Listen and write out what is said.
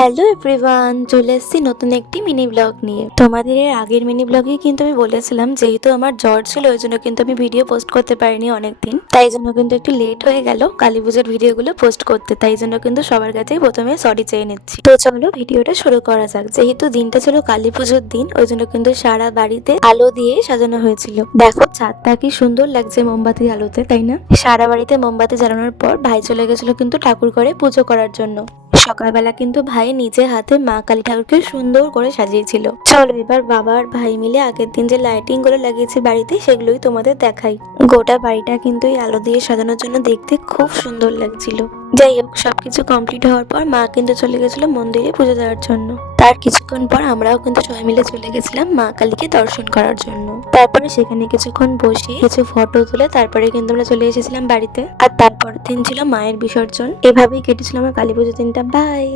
Hello everyone, চলে এসেছি নতুন একটি মিনি ব্লগ নিয়ে। তোমাদের এর আগের মিনি ব্লগে কিন্তু আমি বলেছিলাম যেহেতু আমার জ্বর ছিল ওই জন্য কিন্তু আমি ভিডিও পোস্ট করতে পারিনি অনেকদিন, তাই জন্য কিন্তু একটু লেট হয়ে গেল কালী পুজোর ভিডিওগুলো পোস্ট করতে। তাই জন্য কিন্তু সবার কাছেই প্রথমে সরি চেয়ে নিচ্ছি। তো চলো ভিডিওটা শুরু করা যাক। যেহেতু দিনটা ছিল কালী পুজোর দিন ওই জন্য কিন্তু সারা বাড়িতে আলো দিয়ে সাজানো হয়েছিল। দেখো ছাদটা কি সুন্দর লাগছে মোমবাতি আলোতে, তাই না? সারা বাড়িতে মোমবাতি জ্বালানোর পর ভাই চলে গেছিল কিন্তু ঠাকুর ঘরে পুজো করার জন্য। সকালবেলা কিন্তু ভাই নিজে হাতে মা কালী ঠাকুরকে সুন্দর করে সাজিয়েছিল। চলো এবার বাবা আর ভাই মিলে আগের দিন যে লাইটিং গুলো লাগিয়েছে বাড়িতে সেগুলোই তোমাদের দেখাই। গোটা বাড়িটা কিন্তু এই আলো দিয়ে সাজানোর জন্য দেখতে খুব সুন্দর লাগছিল। যাই হোক, সবকিছু কমপ্লিট হওয়ার পর মা কিন্তু চলে গেছিল মন্দিরে পুজো দেওয়ার জন্য। তার কিছুক্ষণ পর আমরাও কিন্তু সবাই মিলে চলে গেছিলাম মা কালীকে দর্শন করার জন্য। তারপরে সেখানে কিছুক্ষণ বসে কিছু ফটো তুলে তারপরে কিন্তু আমরা চলে এসেছিলাম বাড়িতে। আর তারপরের দিন ছিল মায়ের বিসর্জন। এভাবেই কেটেছিল আমার কালী পুজোর দিনটা। বাই।